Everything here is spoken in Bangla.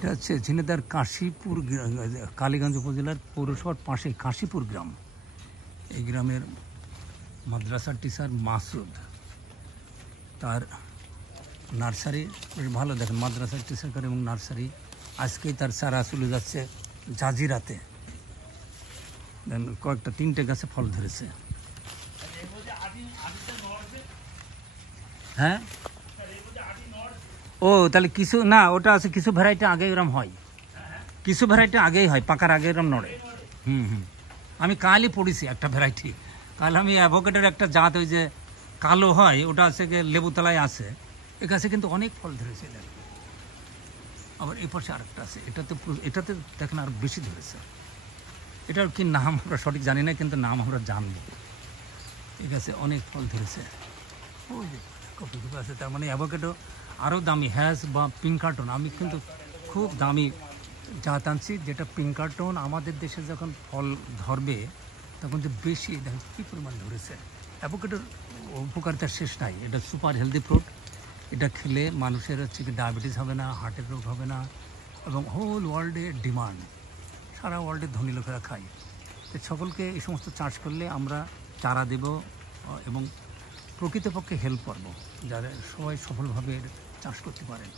এটা হচ্ছে ঝিনাইদহের কাশীপুর, কালীগঞ্জ উপজেলার পৌরসভার পাশে কাশীপুর গ্রাম। এই গ্রামের মাদ্রাসার টিচার মাসুদ, তার নার্সারি বেশ ভালো, দেখেন মাদ্রাসার টিচার করে এবং নার্সারি। আজকেই তার চারা চলে যাচ্ছে জাজিরাতে, কয়েকটা 3টে গাছে ফল ধরেছে। হ্যাঁ, ও তাহলে কিছু না, ওটা আছে কিছু ভ্যারাইটি আগে এরম হয়, কিছু ভ্যারাইটি আগেই হয়, পাকার আগে এরম নড়ে। আমি কালই পড়েছি একটা ভ্যারাইটি, কাল আমি অ্যাভোকেডের একটা জাত, ওই যে কালো হয়, ওটা আছে লেবুতলায় আছে, এ গাছে কিন্তু অনেক ফল ধরেছে। আবার এই পাশে আরেকটা আছে, এটাতে দেখেন আর বেশি ধরেছে। এটার কি নাম আমরা সঠিক জানি না, কিন্তু নাম আমরা জানবো। এই গাছে অনেক ফল ধরেছে। ওই যে কপি কপি আছে, তার মানে অ্যাভোকেডো আরও দামি, হ্যাজ বা পিঙ্কার্টন। আমি কিন্তু খুব দামি জাত আনছি, যেটা পিঙ্কার্টন। আমাদের দেশে যখন ফল ধরবে তখন যে বেশি, দেখেন কী পরিমাণ ধরেছে। অ্যাভোকেডোর উপকারিতার শেষ নাই। এটা সুপার হেলদি ফ্রুট, এটা খেলে মানুষের হচ্ছে কি ডায়াবেটিস হবে না, হার্টের রোগ হবে না, এবং হোল ওয়ার্ল্ডে ডিমান্ড, সারা ওয়ার্ল্ডে ধনী লোকেরা খায়। তো সকলকে এই সমস্ত চাষ করলে আমরা চারা দেব এবং প্রকৃতপক্ষে হেল্প করবো, যারা সবাই সফলভাবে চাষ করতে পারেন।